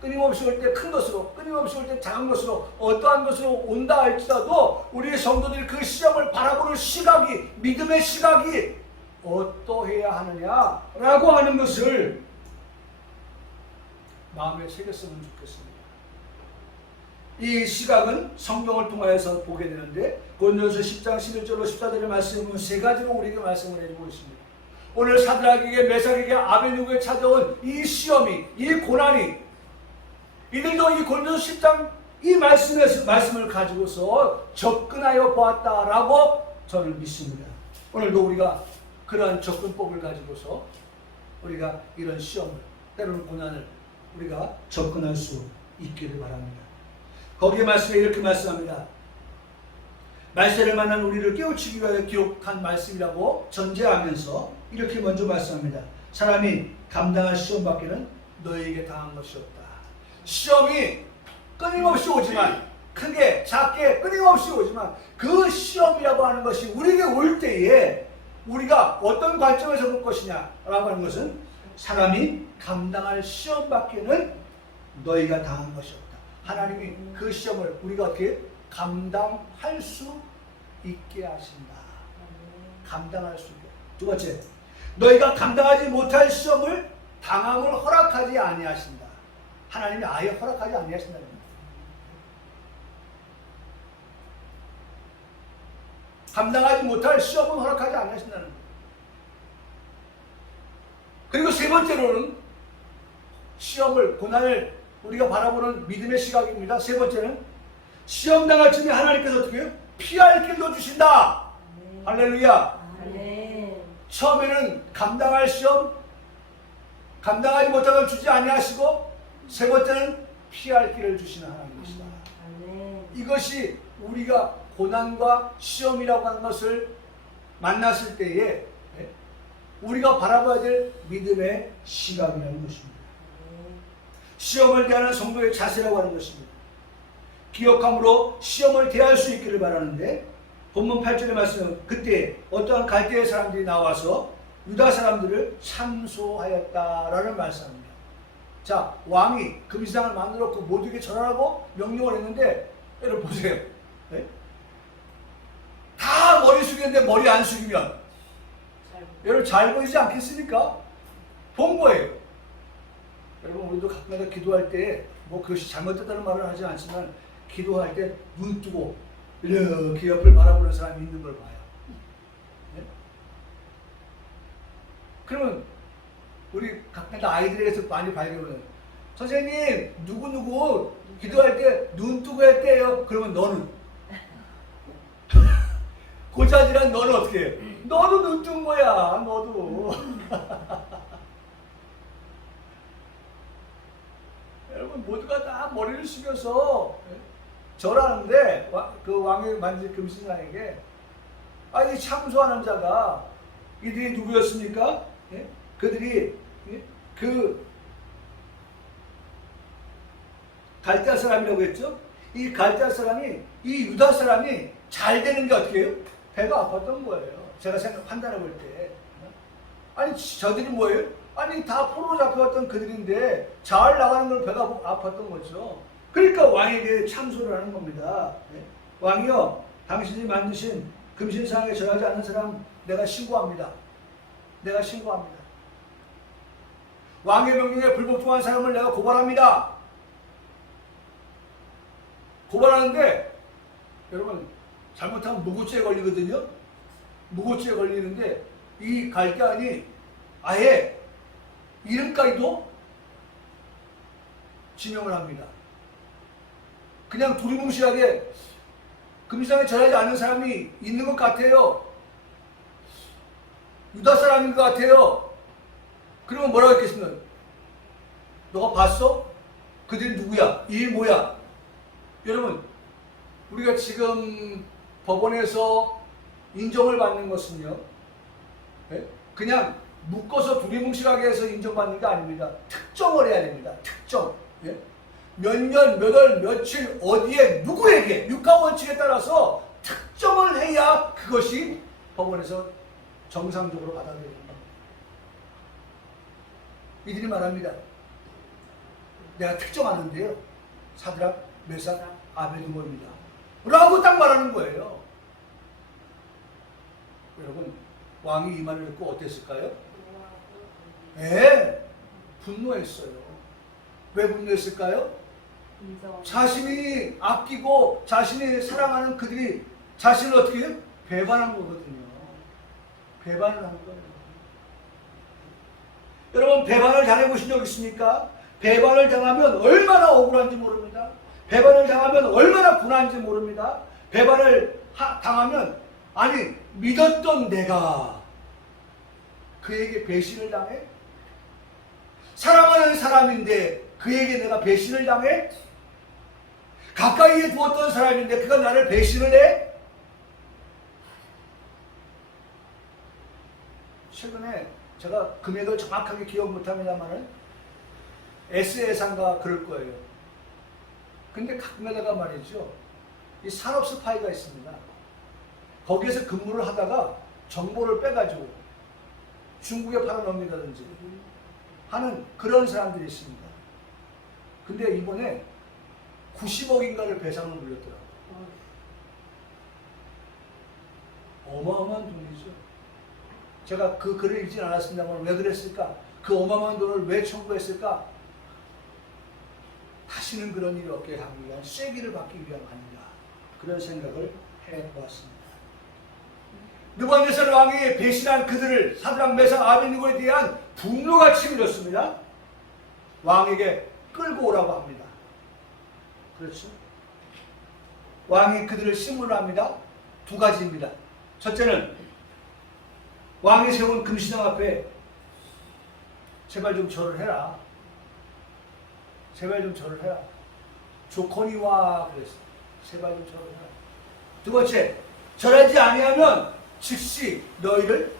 끊임없이 올 때 큰 것으로, 끊임없이 올 때 작은 것으로, 어떠한 것으로 온다 할지라도 우리 성도들이 그 시험을 바라보는 시각이, 믿음의 시각이 어떠해야 하느냐라고 하는 것을 마음에 새겼으면 좋겠습니다. 이 시각은 성경을 통하여서 보게 되는데 고린도전서 10장 11절로 14절의 말씀은 세 가지로 우리에게 말씀을 해주고 있습니다. 오늘 사드락에게, 메삭에게, 아벤느고에게 찾아온 이 시험이, 이 고난이 이들도 이 고린도전서 10장 이 말씀을 가지고서 접근하여 보았다라고 저는 믿습니다. 오늘도 우리가 그러한 접근법을 가지고서 우리가 이런 시험을, 때로는 고난을 우리가 접근할 수 있기를 바랍니다. 거기에 말씀에 이렇게 말씀합니다. 말세를 만난 우리를 깨우치기 위하여 기록한 말씀이라고 전제하면서 이렇게 먼저 말씀합니다. 사람이 감당할 시험 밖에는 너희에게 당한 것이 없다. 시험이 끊임없이 오지만, 크게 작게 끊임없이 오지만 그 시험이라고 하는 것이 우리에게 올 때에 우리가 어떤 관점에서 볼 것이냐라고 하는 것은 사람이 감당할 시험 밖에는 너희가 당한 것이 없다. 하나님이 그 시험을 우리가 어떻게 감당할 수 있게 하신다. 감당할 수 있게. 두 번째, 너희가 감당하지 못할 시험을 당함을 허락하지 아니하신다. 하나님이 아예 허락하지 아니하신다는 겁니다. 감당하지 못할 시험은 허락하지 아니하신다는 겁니다. 그리고 세 번째로는 시험을, 고난을 우리가 바라보는 믿음의 시각입니다. 세 번째는 시험 당할 쯤에 하나님께서 어떻게 해요? 피할 길도 주신다. 할렐루야. 처음에는 감당할 시험, 감당하지 못한 걸 주지 아니하시고, 세 번째는 피할 길을 주시는 하나님이시다. 이것이 우리가 고난과 시험이라고 하는 것을 만났을 때에 우리가 바라봐야 될 믿음의 시각이라는 것입니다. 시험을 대하는 성도의 자세라고 하는 것입니다. 기억함으로 시험을 대할 수 있기를 바라는데, 본문 8절의 말씀은 그때 어떠한 갈대의 사람들이 나와서 유다 사람들을 참소하였다라는 말씀입니다. 자, 왕이 금시장을 만들었고 모두에게 절하라고 명령을 했는데 여러분 보세요. 네? 다 머리 숙였는데 머리 안 숙이면 여러분 잘 보이지 않겠습니까? 본 거예요. 여러분 우리도 가끔가다 기도할 때 뭐 그것이 잘못됐다는 말은 하지 않지만 기도할 때 눈 뜨고 이렇게 옆을 바라보는 사람이 있는 걸 봐요. 네? 그러면 우리 가끔가다 아이들에게서 많이 발견하는 선생님 누구누구 기도할 때 눈 뜨고 했대요. 그러면 너는 고자질한 너는 어떻게 해? 너도 눈 뜬 거야. 너도. 여러분 모두가 다 머리를 숙여서 절하는데 그 왕의 만지 금신상에게 이 참소하는 자가 이들이 누구였습니까? 예? 그들이 그 갈대아 사람이라고 했죠? 이 갈대아 사람이 이 유다 사람이 잘 되는 게 어떻게 해요? 배가 아팠던 거예요. 제가 판단해 볼 때. 아니 저들이 뭐예요? 아니 다 포로로 잡혀왔던 그들인데 잘 나가는 걸 배가 아팠던 거죠. 그러니까 왕에게 참소를 하는 겁니다. 네? 왕이여 당신이 만드신 금신상에 절하지 않는 사람 내가 신고합니다. 내가 신고합니다. 왕의 명령에 불복종한 사람을 내가 고발합니다. 고발하는데 여러분 잘못하면 무고죄에 걸리거든요. 무고죄에 걸리는데 이 갈대아니 아예 이름까지도 지명을 합니다. 그냥 두리뭉실하게 금신상에 절하지 않은 사람이 있는 것 같아요. 유다 사람인 것 같아요. 그러면 뭐라고 했겠습니까? 너가 봤어? 그들이 누구야? 이 뭐야? 여러분 우리가 지금 법원에서 인정을 받는 것은요 그냥 묶어서 두리뭉실하게 해서 인정받는 게 아닙니다. 특정을 해야 됩니다. 특정. 예? 몇 년, 몇 월, 며칠, 어디에, 누구에게, 육가원칙에 따라서 특정을 해야 그것이 법원에서 정상적으로 받아들여집니다. 이들이 말합니다. 내가 특정하는데요. 사드락, 메삭, 아베드고입니다. 라고 딱 말하는 거예요. 여러분, 왕이 이 말을 듣고 어땠을까요? 분노했어요. 왜 분노했을까요? 자신이 아끼고 자신이 사랑하는 그들이 자신을 어떻게 해요? 배반한 거거든요. 배반을 한 거예요. 여러분 배반을 당해보신 적 있습니까? 배반을 당하면 얼마나 억울한지 모릅니다. 배반을 당하면 얼마나 분한지 모릅니다. 배반을 당하면 아니 믿었던 내가 그에게 배신을 당해? 사랑하는 사람인데 그에게 내가 배신을 당해? 가까이에 두었던 사람인데 그가 나를 배신을 해? 최근에 제가 금액을 정확하게 기억 못합니다만은 S예산가 그럴 거예요. 근데 가끔가다가 말이죠. 이 산업 스파이가 있습니다. 거기에서 근무를 하다가 정보를 빼가지고 중국에 팔아넘긴다든지 하는 그런 사람들이 있습니다. 근데 이번에 90억인가를 배상을 물렸더라고요. 어마어마한 돈이죠. 제가 그 글을 읽진 않았습니다만 왜 그랬을까? 그 어마어마한 돈을 왜 청구했을까? 다시는 그런 일이 없게 하기 위한 쐐기를 받기 위함 아닌가 그런 생각을 해보았습니다. 느부갓네살 왕이 배신한 그들을 사드락 메삭 아베드고에 대한 분노가 치밀었습니다. 왕에게 끌고 오라고 합니다. 그렇죠? 왕이 그들을 심문합니다. 두 가지입니다. 첫째는 왕이 세운 금신상 앞에 제발 좀 절을 해라. 제발 좀 절을 해라. 조건이와 그랬어. 제발 좀 절을 해라. 두 번째, 절하지 아니하면 즉시 너희를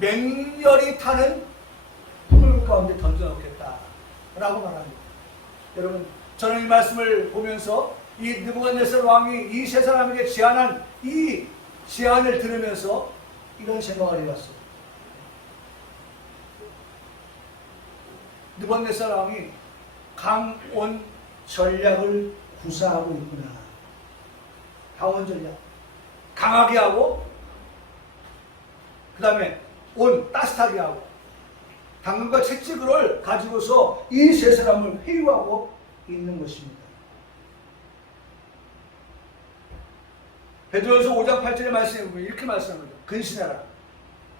맹렬히 타는 불 가운데 던져놓겠다 라고 말합니다. 여러분 저는 이 말씀을 보면서 이 느부갓네살 왕이 이 세 사람에게 제안한 이 제안을 들으면서 이런 생각을 해봤어요. 느부갓네살 왕이 강온 전략을 구사하고 있구나. 강원 전략. 강하게 하고, 그 다음에 온 따뜻하게 하고, 당근과 채찍을 가지고서 이 세 사람을 회유하고 있는 것입니다. 베드로전서 5장 8절의 말씀에 보면 이렇게 말씀합니다. 근신하라,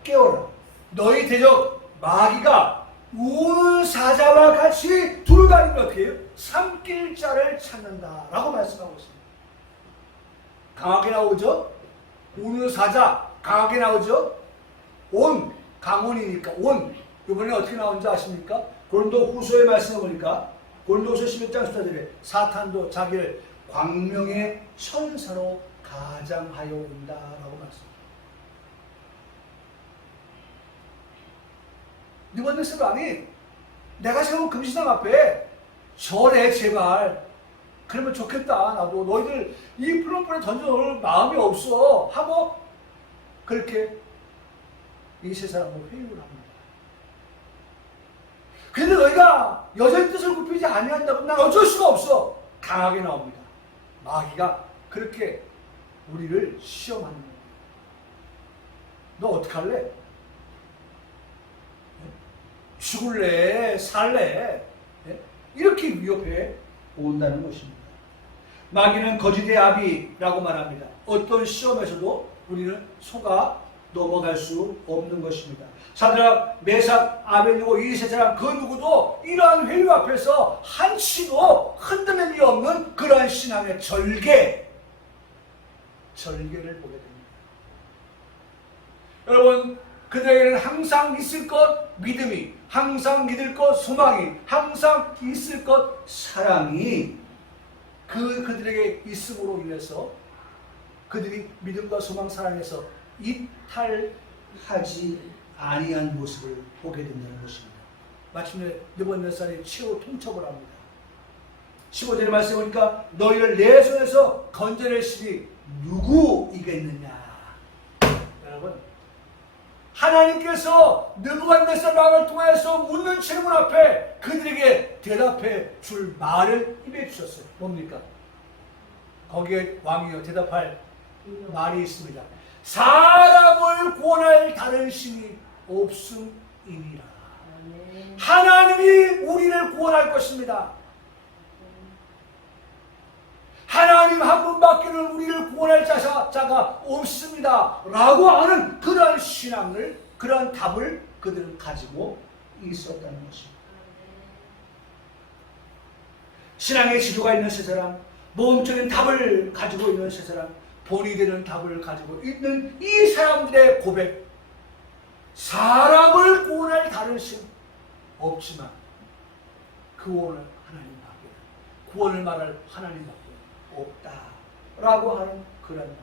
깨어라. 너희 대적 마귀가 우는 사자와 같이 두루다니며 어떻게 해요? 삼킬 자를 찾는다 라고 말씀하고 있습니다. 강하게 나오죠? 우는 사자 강하게 나오죠? 온, 강온이니까 온. 이번에 어떻게 나온지 아십니까? 고린도 후서의 말씀을 보니까 고린도후서 11장 14절에 사탄도 자기를 광명의 천사로 가장하여 온다라고 말씀합니다. 느부갓네살 왕이 내가 세운 금신상 앞에 절해 제발, 그러면 좋겠다. 나도 너희들 이 풀무불에 던져놓을 마음이 없어 하고 그렇게 이 세 사람을 회유를 합니다. 근데 너희가 여자의 뜻을 굽히지 아니한다고 난 어쩔 수가 없어. 강하게 나옵니다. 마귀가 그렇게 우리를 시험하는 거예요. 너 어떡할래? 죽을래? 살래? 이렇게 위협해 온다는 것입니다. 마귀는 거짓의 아비라고 말합니다. 어떤 시험에서도 우리는 속아 넘어갈 수 없는 것입니다. 사드락, 메삭, 아벤느고 이 세 사람 그 누구도 이러한 회유 앞에서 한치도 흔들림이 없는 그러한 신앙의 절개를 보게 됩니다. 여러분, 그들에게는 항상 있을 것 믿음이, 항상 믿을 것 소망이, 항상 있을 것 사랑이 그들에게 있음으로 인해서 그들이 믿음과 소망 사랑에서 이탈하지 아니한 모습을 보게 된다는 것입니다. 마침내 느부갓네살이 최후 통첩을 합니다. 15절의 말씀에 보니까 너희를 내 손에서 건져낼 신이 누구이겠느냐. 여러분, 하나님께서 느부갓네살 왕을 통해서 묻는 질문 앞에 그들에게 대답해 줄 말을 입에 주셨어요. 뭡니까? 거기에 왕이요 대답할 말이 있습니다. 사람을 구원할 다른 신이 없음이니라. 하나님이 우리를 구원할 것입니다. 하나님 한 분밖에는 우리를 구원할 자가 없습니다 라고 하는 그러한 신앙을, 그러한 답을 그들은 가지고 있었다는 것입니다. 신앙의 지도가 있는 세 사람, 모험적인 답을 가지고 있는 세 사람, 본이 되는 답을 가지고 있는 이 사람들의 고백, 사람을 구원할 다른 신 없지만 구원을 하나님밖에, 구원을 말할 하나님밖에 없다라고 하는 그런 말.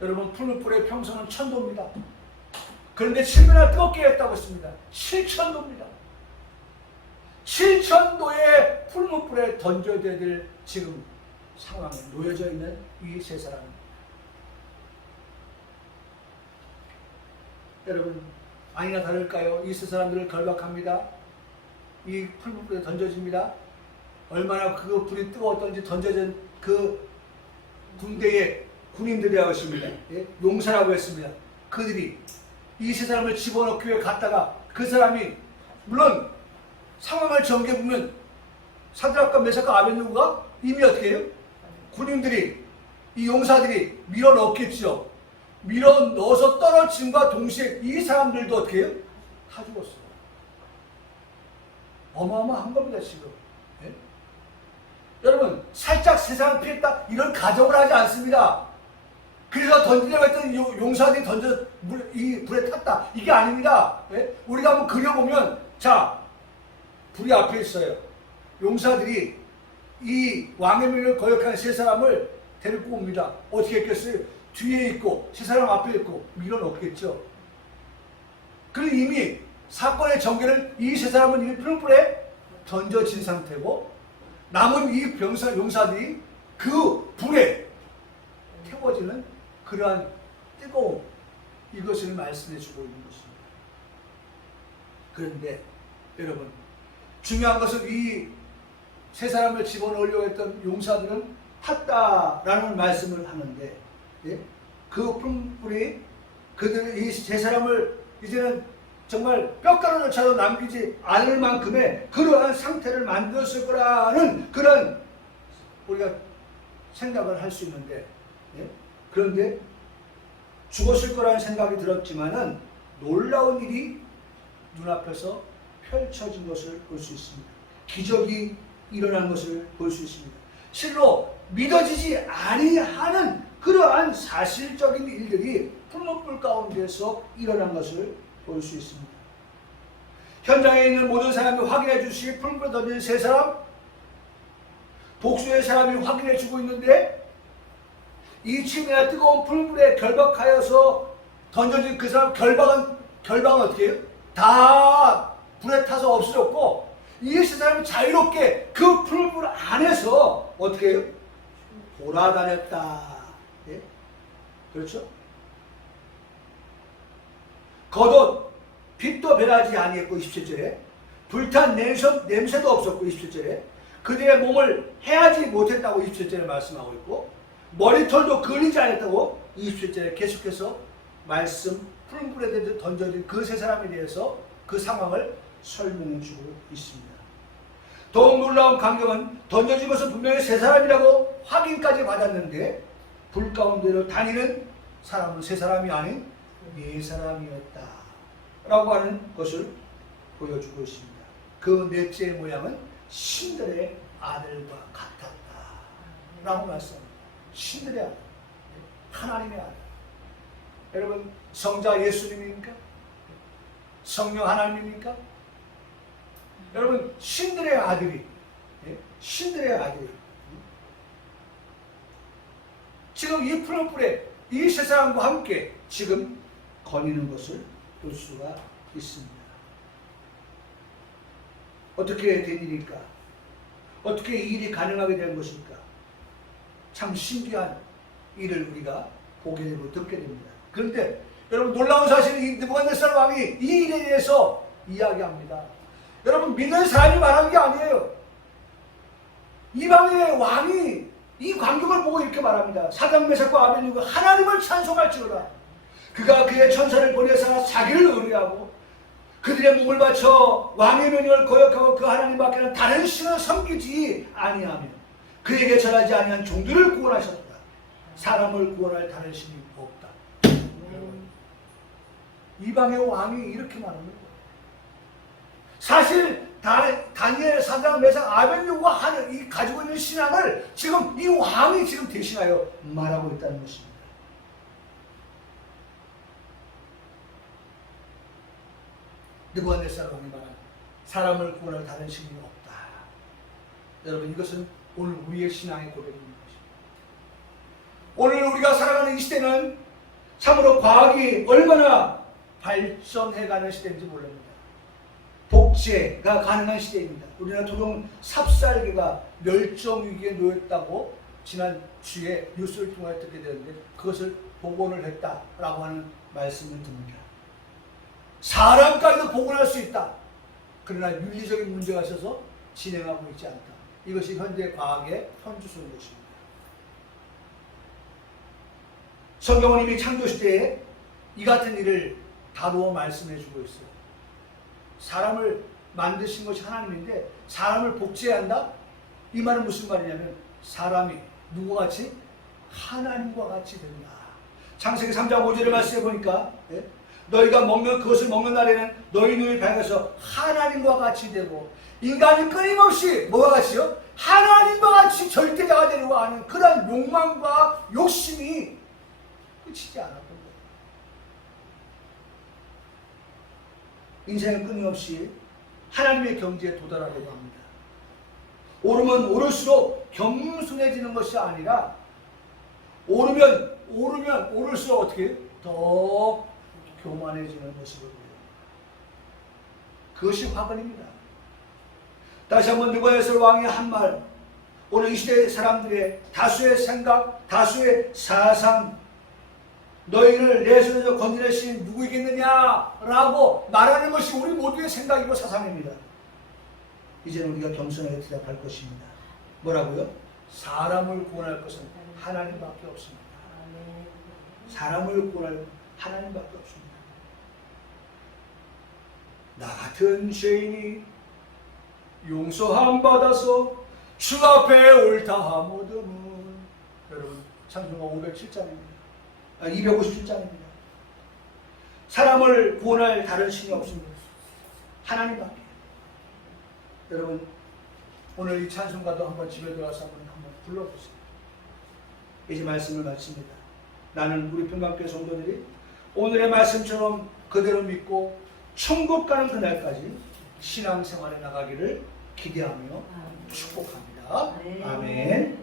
여러분, 풀무불의 평성은 1000도입니다. 그런데 7배나 뜨겁게 했다고 했습니다. 7000도입니다. 7000도의 풀무불에 던져야 될 지금 상황에 놓여져 있는 이 세 사람입니다. 여러분, 아니나 다를까요? 이 세 사람들을 결박합니다. 이 풀무불에 던져집니다. 얼마나 그 불이 뜨거웠던지 던져진 그 군대의 군인들이라고 했습니다. 예? 용사라고 했습니다. 그들이 이 세 사람을 집어넣기 위해 갔다가 그 사람이, 물론 상황을 정해보면 사드락과 메삭과 아벤느고가 이미 어떻게 해요? 군인들이, 이 용사들이 밀어넣겠죠. 밀어넣어서 떨어짐과 동시에 이 사람들도 어떻게 해요? 다 죽었어요. 어마어마한 겁니다, 지금. 예? 여러분, 살짝 세상을 피했다, 이런 가정을 하지 않습니다. 그래서 던지려고 했던 용사들이 이 불에 탔다, 이게 아닙니다. 예? 우리가 한번 그려보면, 자, 불이 앞에 있어요. 용사들이 이 왕의 명을 거역한 세 사람을 데리고 옵니다. 어떻게 했겠어요? 뒤에 있고 세 사람 앞에 있고 밀어넣겠죠. 그리고 이미 사건의 전개를 이 세 사람은 이미 풀불에 던져진 상태고 남은 이 용사들이 그 불에 태워지는 그러한 뜨거움, 이것을 말씀해 주고 있는 것입니다. 그런데 여러분, 중요한 것은 이 세 사람을 집어넣으려고 했던 용사들은 탔다라는 말씀을 하는데, 예? 그 뿔이 그들 이 세 사람을 이제는 정말 뼈가루조차도 남기지 않을 만큼의 그러한 상태를 만들었을 거라는 그런 우리가 생각을 할 수 있는데, 예? 그런데 죽었을 거라는 생각이 들었지만은 놀라운 일이 눈앞에서 펼쳐진 것을 볼 수 있습니다. 기적이 일어난 것을 볼 수 있습니다. 실로 믿어지지 아니하는 그러한 사실적인 일들이 풀무불 가운데서 일어난 것을 볼 수 있습니다. 현장에 있는 모든 사람이 확인해 주시 풀무불에 던진 세 사람, 복수의 사람이 확인해 주고 있는데, 이 침이나 뜨거운 풀물에 결박하여서 던져진 그 사람 결박은 어떻게 해요? 다 불에 타서 없어졌고, 이 세 사람이 자유롭게 그 풀물 안에서 어떻게 해요? 돌아다녔다. 예? 그렇죠? 겉옷 빛도 변하지 아니했고 27절에 불탄 냄새도 없었고 27절에 그들의 몸을 해하지 못했다고 27절에 말씀하고 있고, 머리털도 걸리지 않았다고 27절에 계속해서 말씀, 풀물에 던져진 그 세 사람에 대해서 그 상황을 설명해 주고 있습니다. 더욱 놀라운 광경은 던져진 것은 분명히 세 사람이라고 확인까지 받았는데, 불 가운데로 다니는 사람은 세 사람이 아닌 네 사람이었다 라고 하는 것을 보여주고 있습니다. 그 넷째의 모양은 신들의 아들과 같았다 라고 말씀합니다. 신들의 아들, 하나님의 아들. 여러분, 성자 예수님입니까? 성령 하나님입니까? 여러분, 신들의 아들이, 신들의 아들이 지금 이 푸른 뿔에 이 세 사람과 함께 지금 거니는 것을 볼 수가 있습니다. 어떻게 된 일일까? 어떻게 이 일이 가능하게 된 것일까? 참 신기한 일을 우리가 보게 되고 듣게 됩니다. 그런데 여러분, 놀라운 사실은 이 느부갓네살 왕이 이 일에 대해서 이야기합니다. 여러분, 믿는 사람이 말한 게 아니에요. 이방의 왕이 이 광경을 보고 이렇게 말합니다. 사당 메삭과 아벤누가 하나님을 찬송할지어다. 그가 그의 천사를 보내사 자기를 의뢰하고 그들의 몸을 바쳐 왕의 명령을 거역하고 그 하나님 밖에는 다른 신을 섬기지 아니하며 그에게 절하지 아니한 종들을 구원하셨다. 사람을 구원할 다른 신이 없다. 이방의 왕이 이렇게 말합니다. 사실 다니엘, 사드락, 메삭, 아벤누고가 하는 이 가지고 있는 신앙을 지금 이 왕이 지금 대신하여 말하고 있다는 것입니다. 느부갓네살 왕이 말한 사람을 구원할 다른 신이 없다. 여러분, 이것은 오늘 우리의 신앙의 고백입니다. 오늘 우리가 살아가는 이 시대는 참으로 과학이 얼마나 발전해가는 시대인지 모릅니다. 복제가 가능한 시대입니다. 우리나라 토종 삽살개가 멸종위기에 놓였다고 지난 주에 뉴스를 통해 듣게 되는데, 그것을 복원을 했다라고 하는 말씀을 듭니다. 사람까지도 복원할 수 있다. 그러나 윤리적인 문제가 있어서 진행하고 있지 않다. 이것이 현대 과학의 현주소인 것입니다. 성경은 이미 창조시대에 이 같은 일을 다루어 말씀해 주고 있어요. 사람을 만드신 것이 하나님인데 사람을 복제해야 한다? 이 말은 무슨 말이냐면 사람이 누구와 같이? 하나님과 같이 된다. 창세기 3장 5절의 말씀에 보니까 너희가 그것을 먹는 날에는 너희 눈이 밝아서 하나님과 같이 되고 인간이 끊임없이 뭐와 같이요? 하나님과 같이 절대자가 되려고 하는 그런 욕망과 욕심이 끝이지 않았던 거예요. 인생은 끊임없이 하나님의 경지에 도달하려고 합니다. 오르면 오를수록 겸손해지는 것이 아니라 오르면 오를수록 어떻게 더 교만해지는 모습을 보여요. 그것이 화근입니다. 다시 한번 느부갓네살 왕이 한 말, 오늘 이 시대 사람들의 다수의 생각, 다수의 사상, 너희를 내 손에서 건져낼 신이 누구이겠느냐라고 말하는 것이 우리 모두의 생각이고 사상입니다. 이제는 우리가 겸손하게 대답할 것입니다. 뭐라고요? 사람을 구원할 것은 하나님밖에 없습니다. 사람을 구원할 하나님밖에 없습니다. 나 같은 죄인이 용서함 받아서 주 앞에 옳다하모든. 여러분 찬송가 507장입니다. 257장입니다. 사람을 구원할 다른 신이 없습니다. 하나님밖에. 여러분 오늘 이 찬송가도 한번 집에 들어가서 한번 불러보세요. 이제 말씀을 마칩니다. 나는 우리 평강교회 성도들이 오늘의 말씀처럼 그대로 믿고 천국 가는 그날까지 신앙생활에 나가기를 기대하며 축복합니다. 아멘.